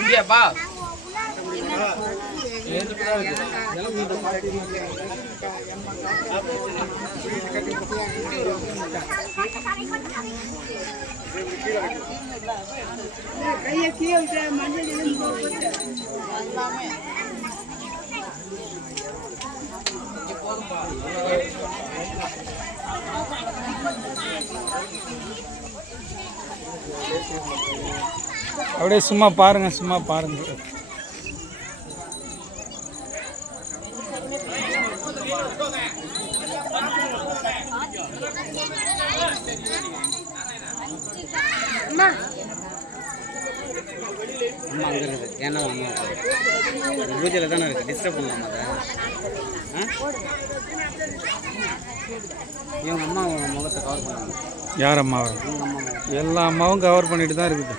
இங்கேப்பா கையை கீழே மஞ்சள் அப்படியே சும்மா பாருங்க, சும்மா பாருங்க. அம்மா அங்கே இருக்குது. ஏன்னா அம்மா பூஜையில் தானே இருக்குது. டிஸ்டர்ப் பண்ணலாமா அதை? இவங்க அம்மா முகத்தை கவர் பண்ணாங்க. யார் அம்மாவை? எல்லா அம்மாவும் கவர் பண்ணிட்டு தான் இருக்குது.